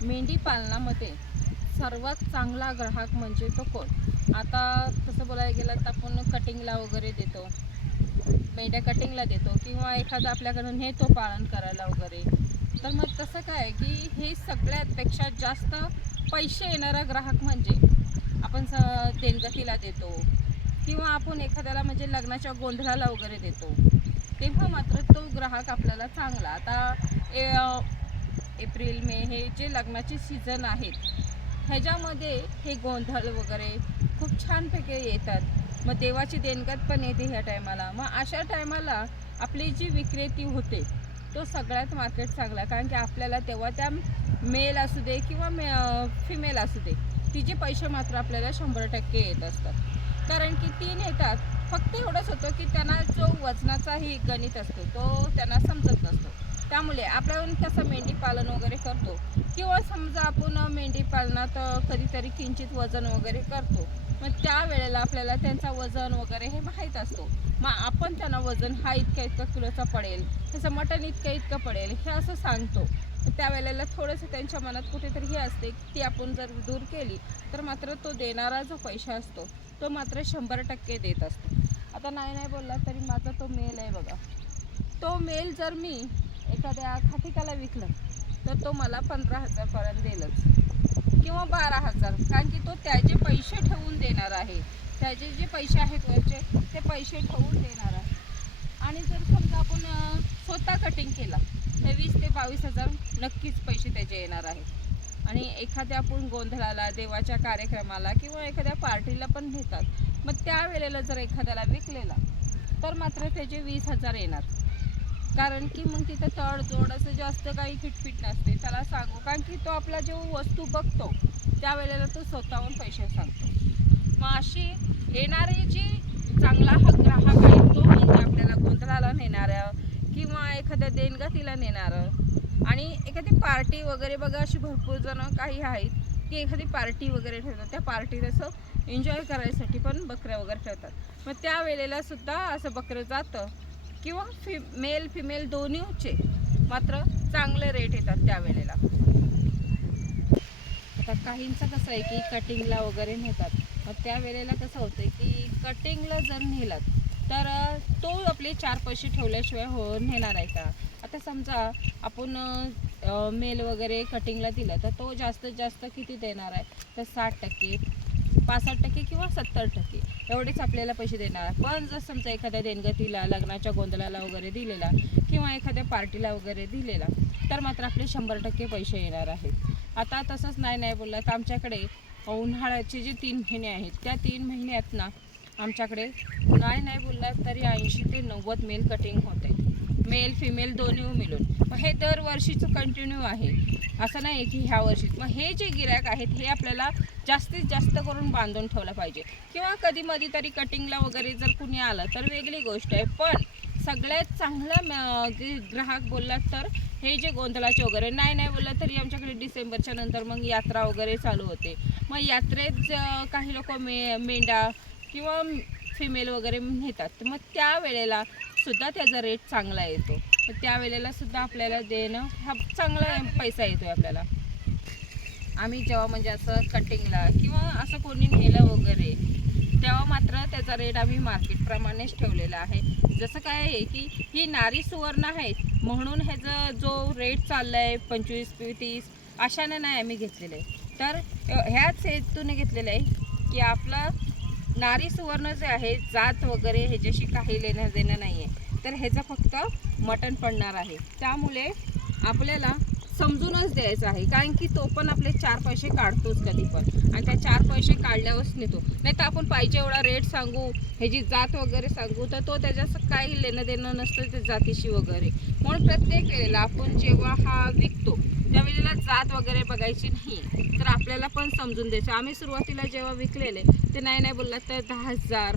मेंढी पालनामध्ये सर्वात चांगला ग्राहक म्हणजे तो कोण? आता तसं बोलायला गेलं तर आपण कटिंगला वगैरे देतो. मेंढ्या कटिंगला देतो किंवा एखादा आपल्याकडून नेतो पालन करायला वगैरे. तर मग कसं काय की हे सगळ्यापेक्षा जास्त पैसे येणारा ग्राहक म्हणजे आपण स देणगतीला देतो. किंवा आपण एखाद्याला म्हणजे लग्नाच्या गोंधळाला वगैरे देतो. तेव्हा मात्र तो ग्राहक आपल्याला चांगला. आता ए एप्रिल मे हे जे लग्नाचे सीझन आहेत ह्याच्यामध्ये हे गोंधळ वगैरे खूप छानपैकी येतात. मग देवाची देणगत पण येते ह्या टायमाला मग अशा टायमाला आपली जी विक्रेती होते तो सगळ्यात मार्केट चांगला. कारण की आपल्याला तेव्हा त्या मेल असू दे किंवा मे फिमेल असू दे तिचे पैसे मात्र आपल्याला शंभर टक्के येत असतात. कारण की तीन येतात. फक्त एवढंच होतं की त्यांना जो वजनाचाही गणित असतो तो त्यांना समजत नसतो. त्यामुळे आपण कसं मेंढी पालन वगैरे करतो? किंवा समजा आपण मेंढी पालनात कधीतरी किंचित वजन वगैरे करतो मग त्यावेळेला आपल्याला त्यांचा वजन वगैरे हे माहीत असतो. मग आपण त्यांना वजन हा इतका इतका किलोचा पडेल त्याचं मटण इतकं इतकं पडेल हे असं सांगतो. त्यावेळेला थोडंसं त्यांच्या मनात कुठेतरी हे असते ती आपण जर दूर केली तर मात्र तो देणारा जो पैसा असतो. तो मात्र शंभर टक्के देत असतो. आता नाही नाही बोलला तरी माझा तो मेल आहे बघा. तो मेल जर मी एखाद्या खाटिकाला विकलं तर तो मला पंधरा हजारपर्यंत देईलच किंवा बारा हजार कारण की तो त्याचे पैसे ठेवून देणार आहे. त्याचे जे पैसे आहेत वरचे ते पैसे ठेवून देणार आहे. आणि जर समजा आपण स्वतः कटिंग केला तर वीस ते बावीस हजार नक्कीच पैसे त्याचे येणार आहेत आणि एखाद्या आपण गोंधळाला देवाच्या कार्यक्रमाला किंवा एखाद्या पार्टीला पण घेतात मग त्यावेळेला जर एखाद्याला विकलेला तर मात्र त्याचे वीस हजार येणार. कारण की मग तिथं तडजोड असं जास्त काही फिटफिट नसते. त्याला सांगू. कारण की तो आपला जो वस्तू बघतो त्यावेळेला तो स्वतःहून पैसे सांगतो. मग अशी येणारी जी चांगला हा ग्राहक आहे तो म्हणजे आपल्याला गोंधळाला नेणारं किंवा एखाद्या देणगतीला नेणारं. आणि एखादी पार्टी वगैरे बघा अशी भरपूर जणं काही आहेत की एखादी पार्टी वगैरे ठेवतात. त्या पार्टीत असं एन्जॉय करायसाठी पण बकऱ्या वगैरे ठेवतात. मग त्या वेळेला सुद्धा असं बकरं जातं. किंवा फि मेल फिमेल दोन्हीचे मात्र चांगले रेट येतात त्यावेळेला. आता काहींचं कसं आहे की कटिंगला वगैरे नेतात. मग त्यावेळेला कसं होतं की कटिंगला जर नेलात तर तो आपले चार पैसे ठेवल्याशिवाय हो नेणार आहे का? आता समजा आपण मेल वगैरे कटिंगला दिलं तर तो जास्तीत जास्त किती देणार आहे? तर साठ टक्के पासष्ट टक्के किंवा सत्तर टक्के. एवढेच आपल्याला पैसे देणार. पण जर समजा एखाद्या देणगतीला लग्नाच्या गोंधळाला वगैरे दिलेला किंवा एखाद्या पार्टीला वगैरे दिलेला तर मात्र आपले शंभर टक्के पैसे येणार आहेत. आता तसंच नाही नाही बोलला तर आमच्याकडे उन्हाळ्याचे जे तीन महिने आहेत त्या तीन महिन्यात ना आमच्याकडे नाही नाही बोलला तरी ऐंशी ते नव्वद मेल कटिंग होते. मेल फिमेल दोन्ही मिळून. मग हे दरवर्षीचं कंटिन्यू आहे. असं नाही की ह्या वर्षी. मग हे जे गिरायक आहेत हे आपल्याला जास्तीत जास्त करून बांधून ठेवलं पाहिजे. किंवा कधी मधी तरी कटिंगला वगैरे जर कुणी आलं तर वेगळी गोष्ट आहे. पण सगळ्यात चांगला ग्राहक बोललात तर हे जे गोंधळाचे वगैरे नाही नाही बोललं तरी आमच्याकडे डिसेंबरच्या नंतर मग यात्रा वगैरे चालू होते. मग यात्रेत काही लोक मे मेंढा किंवा फिमेल वगैरे नेतात. तर मग त्या वेळेला सुद्धा त्याचा रेट चांगला येतो. मग त्यावेळेला सुद्धा आपल्याला देणं हा चांगला पैसा येतो आपल्याला. आम्ही जेव्हा म्हणजे असं कटिंगला किंवा असं कोणी नेलं वगैरे तेव्हा मात्र त्याचा रेट आम्ही मार्केटप्रमाणेच ठेवलेला आहे. जसं काय आहे की ही नारी सुवर्ण आहेत म्हणून ह्याचा जो रेट चालला आहे पंचवीस तीस अशानं नाही आम्ही घेतलेलं आहे. तर ह्याच हेतूने घेतलेलं आहे की आपलं नारी सुवर्ण जे आहे जात वगैरे ह्याच्याशी काही लेणं देणं नाही आहे तर ह्याचं फक्त मटण पडणार आहे. त्यामुळे आपल्याला समजूनच द्यायचं आहे. कारण की तो पण आपले चार पैसे काढतोच कधी पण. आणि त्या चार पैसे काढल्यावरच नेतो. नाही तर आपण पाहिजे एवढा रेट सांगू ह्याची जात वगैरे सांगू तर तो त्याच्यास काही लेणं देणं नसतं त्या जातीशी वगैरे. म्हणून प्रत्येक वेळेला आपण जेव्हा हा विकतो जात वगैरे बघायची नाही. तर आपल्याला पण समजून द्यायचं. आम्ही सुरुवातीला जेव्हा विकलेले ते नाही नाही बोललात तर दहा हजार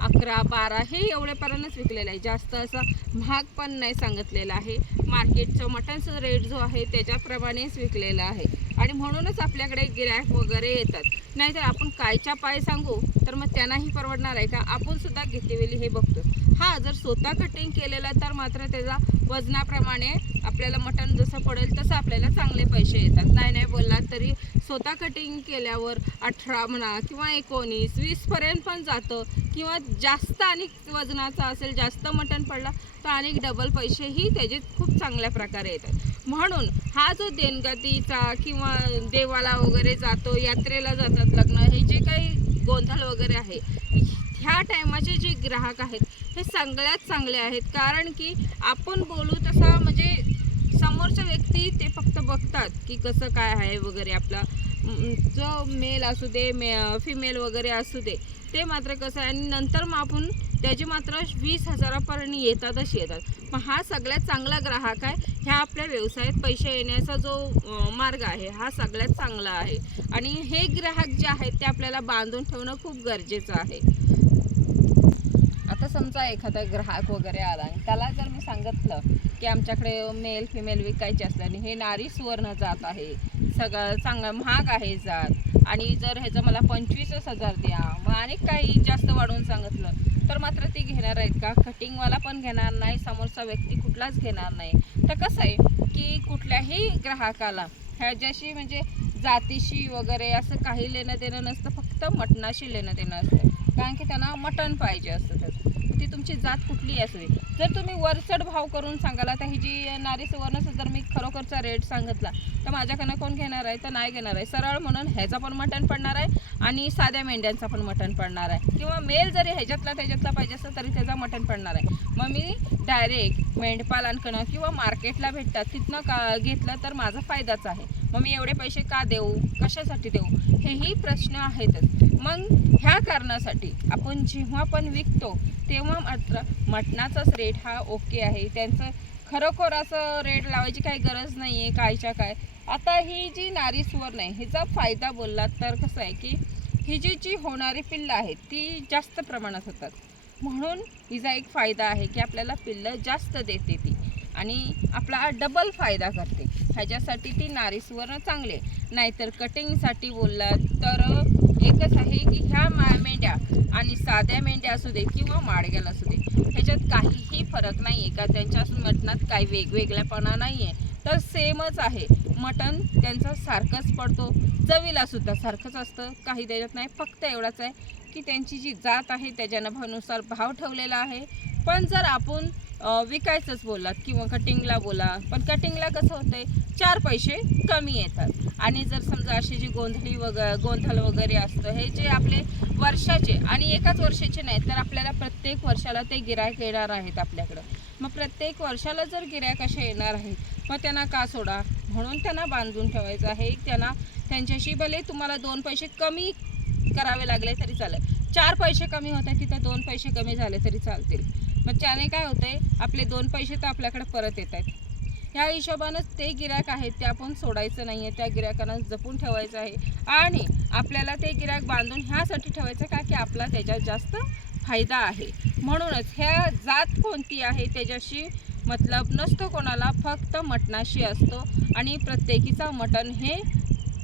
अकरा बारा हे एवढ्यापर्यंतच विकलेलं आहे. जास्त असं महाग पण नाही सांगितलेलं आहे. मार्केटचं मटनचं रेट जो आहे त्याच्याप्रमाणेच विकलेलं आहे. आणि म्हणूनच आपल्याकडे गिरायक वगैरे येतात. नाहीतर आपण कायच्या पाय सांगू तर मग त्यांनाही परवडणार आहे का? आपण सुद्धा घेतलेली हे बघतो हा जर स्वतः कटिंग केलेला तर मात्र त्याचा वजनाप्रमाणे आपल्याला मटण जसं पडेल तसं आपल्याला चांगले पैसे येतात. नाही नाही बोललात तरी स्वतः कटिंग केल्यावर अठरा म्हणा किंवा एकोणीस वीसपर्यंत पण जातं. किंवा जास्त आणि वजनाचा असेल जास्त मटण पडला तर आणि डबल पैसेही त्याचे खूप चांगल्या प्रकारे येतात. म्हणून हा जो देणगतीचा किंवा देवाला वगैरे जातो यात्रेला जातात लग्न हे जे काही गोंधळ वगैरे आहे ह्या टायमाचे जे ग्राहक आहेत हे सगळ्यात चांगले आहेत. कारण की आपण बोलू तसा म्हणजे समोरच्या व्यक्ती ते फक्त बघतात की कसं काय आहे वगैरे आपला. जो मेल असू दे मे फिमेल वगैरे असू दे ते मात्र कसं आहे. आणि नंतर मग आपण त्याचे मात्र वीस हजारापर्यंत येतातच येतात. मग हा सगळ्यात चांगला ग्राहक आहे. ह्या आपल्या व्यवसायात पैसे येण्याचा जो मार्ग आहे हा सगळ्यात चांगला आहे. आणि हे ग्राहक जे आहेत ते आपल्याला बांधून ठेवणं खूप गरजेचं आहे. आता समजा एखादा ग्राहक वगैरे आला आणि त्याला जर मी सांगितलं की आमच्याकडे मेल फिमेल विकायचे असते आणि हे नारी सुवर्ण जात आहे सगळं चांगलं महाग आहे जात आणि जर ह्याचं मला पंचवीसच हजार द्या मग आणि काही जास्त वाढवून सांगितलं तर मात्र ती घेणार आहेत का? कटिंगवाला पण घेणार नाही समोरचा व्यक्ती कुठलाच घेणार नाही. तर कसं आहे की कुठल्याही ग्राहकाला ह्याच्याशी म्हणजे जातीशी वगैरे असं काही लेणं देणं नसतं फक्त मटणाशी लेणं देणं असतं. कारण की त्यांना मटण पाहिजे असतं त्याचं. ती तुमची जात कुठली असू दे जर तुम्ही वरचढ भाव करून सांगाल आता ही जी नारी सुवर्णचं जर मी खरोखरचा रेट सांगितला तर माझ्याकडनं कोण घेणार आहे? तर नाही घेणार आहे. सरळ म्हणून ह्याचा पण मटण पडणार आहे आणि साध्या मेंढ्यांचा पण मटण पडणार आहे. किंवा मेल जरी ह्याच्यातला त्याच्यातला पाहिजे असेल तरी त्याचा मटण पडणार आहे. मग मी डायरेक्ट मेंढपालांकडनं किंवा मार्केटला भेटतात तिथनं का घेतलं तर माझा फायदाच आहे. मग मी एवढे पैसे का देऊ? कशासाठी देऊ? हेही प्रश्न आहेतच. मग ह्या कारणासाठी आपण जेव्हा पण विकतो तेव्हा मात्र मटणाचाच रेट हा ओके आहे. त्यांचं खरोखर असं रेट लावायची काही गरज नाही आहे कायच्या काय. आता ही जी नारी सुवर्ण आहे हिचा फायदा बोललात तर कसं आहे की ही जी जी होणारी पिल्लं आहेत ती जास्त प्रमाणात होतात. म्हणून हिचा एक फायदा आहे की आपल्याला पिल्लं जास्त देते ती. आणि आपला डबल फायदा करते. ह्याच्यासाठी ती नारी चांगले नाहीतर कटिंगसाठी बोललात तर एकच आहे की ह्या मा मेंढ्या आणि साध्या मेंढ्या असू दे किंवा माडग्याला असू दे ह्याच्यात काहीही फरक नाही आहे का? त्यांच्या मटणात काही वेगवेगळ्यापणा नाही आहे तर सेमच आहे. मटण त्यांचं सारखंच पडतो. चवीला सुद्धा सारखंच असतं. काही त्याच्यात नाही. फक्त एवढाच आहे की त्यांची जी जात आहे त्याच्या नभानुसार भाव ठेवलेला आहे. पण जर आपण विकायचंच बोलात किंवा कटिंगला बोला. पण कटिंगला कसं होतंय चार पैसे कमी येतात. आणि जर समजा अशी जी गोंधळी वगैरे गोंधळ वगैरे असतं हे जे आपले वर्षाचे आणि एकाच वर्षाचे नाहीत तर आपल्याला प्रत्येक वर्षाला ते गिरायक येणार आहेत आपल्याकडं. मग प्रत्येक वर्षाला जर गिरायक असे येणार आहेत मग त्यांना का सोडा? म्हणून त्यांना बांधून ठेवायचं आहे. त्यांना त्यांच्याशी भले तुम्हाला दोन पैसे कमी करावे लागले तरी चालेल. चार पैसे कमी होतात तिथं दोन पैसे कमी झाले तरी चालतील. मग त्याने काय होतंय आपले दोन पैसे तर आपल्याकडे परत येत आहेत. ह्या हिशोबानंच ते गिरायक आहेत ते आपण सोडायचं नाही आहे त्या गिरायकांना जपून ठेवायचं आहे. आणि आपल्याला ते गिरायक बांधून ह्यासाठी ठेवायचं का की आपला त्याच्यात जास्त फायदा आहे. म्हणूनच ह्या जात कोणती आहे त्याच्याशी मतलब नसतो कोणाला फक्त मटणाशी असतो. आणि प्रत्येकीचा मटण हे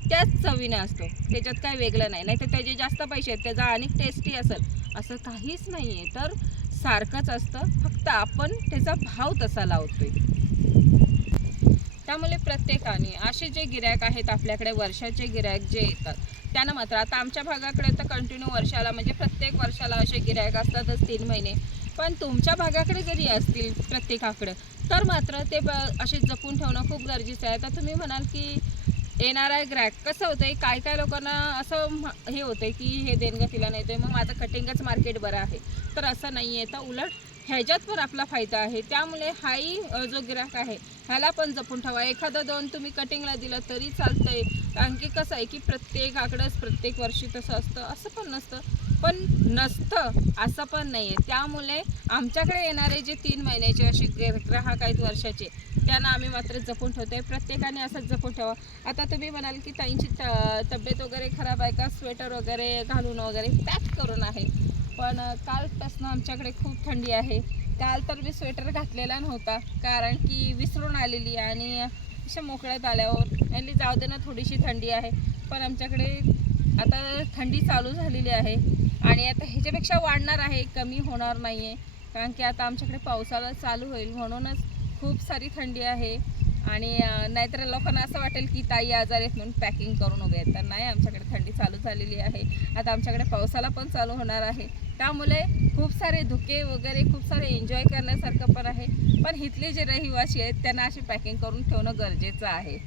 त्याच चवीने असतो. त्याच्यात काय वेगळं नाही. नाही तर त्याचे जास्त पैसे आहेत त्याचा आणि टेस्टी असेल. असं काहीच नाही आहे तर सारखंच असतं. फक्त आपण त्याचा भाव तसा लावतोय. त्यामुळे प्रत्येकाने असे जे गिरायक आहेत आपल्याकडे वर्षाचे गिरायक जे येतात त्यांना मात्र आता आमच्या भागाकडे तर कंटिन्यू वर्षाला म्हणजे प्रत्येक वर्षाला असे गिरायक असतातच तीन महिने. पण तुमच्या भागाकडे जरी असतील प्रत्येकाकडे तर मात्र ते ब असे जपून ठेवणं खूप गरजेचं आहे. तर तुम्ही म्हणाल की येणार आहे ग्रॅक कसं होतंय काय काय लोकांना असं हे होतंय की हे देणगतीला नाही मग माझं कटिंगच मार्केट बरं आहे. तर असं नाही आहे तर उलट ह्याच्यात पण आपला फायदा आहे. त्यामुळे हाही जो ग्राहक आहे ह्याला पण जपून ठेवा. एखादं दोन तुम्ही कटिंगला दिलं तरी चालतंय. कारण की कसं आहे की प्रत्येकाकडंच प्रत्येक वर्षी तसं असतं असं पण नसतं. पण नसतं असं पण नाही आहे त्यामुळे आमच्याकडे येणारे जे तीन महिन्याचे असे ग्राहक आहेत वर्षाचे त्यांना आम्ही मात्र जपून ठेवतो आहे प्रत्येकाने असंच जपून ठेवा. आता तुम्ही म्हणाल की ताईंची त- तब्येत वगैरे खराब आहे का? स्वेटर वगैरे घालून वगैरे पॅक करून आहे. पण कालपासून आमच्याकडे खूप थंडी आहे. काल तर मी स्वेटर घातलेला नव्हता. कारण की विसरून आलेली आणि अशा मोकळ्यात आल्यावर आणि जाऊ दे ना थोडीशी थंडी आहे. पण आमच्याकडे आता थंडी चालू झालेली आहे. आणि आता ह्याच्यापेक्षा वाढणार आहे. कमी होणार नाही आहे कारण की आता आमच्याकडे पावसाळा चालू होईल म्हणूनच खूप सारी थंडी आहे. आणि नाहीतर लोकांना असं वाटेल की ताई आजार आहेत म्हणून पॅकिंग करून उभे आहेत. तर नाही आमच्याकडे थंडी चालू झालेली आहे. आता आमच्याकडे पावसाला पण चालू होणार आहे. त्यामुळे खूप सारे धुके वगैरे खूप सारे एन्जॉय करण्यासारखं पण आहे. पण इथले जे रहिवासी आहेत त्यांना अशी पॅकिंग करून ठेवणं गरजेचं आहे.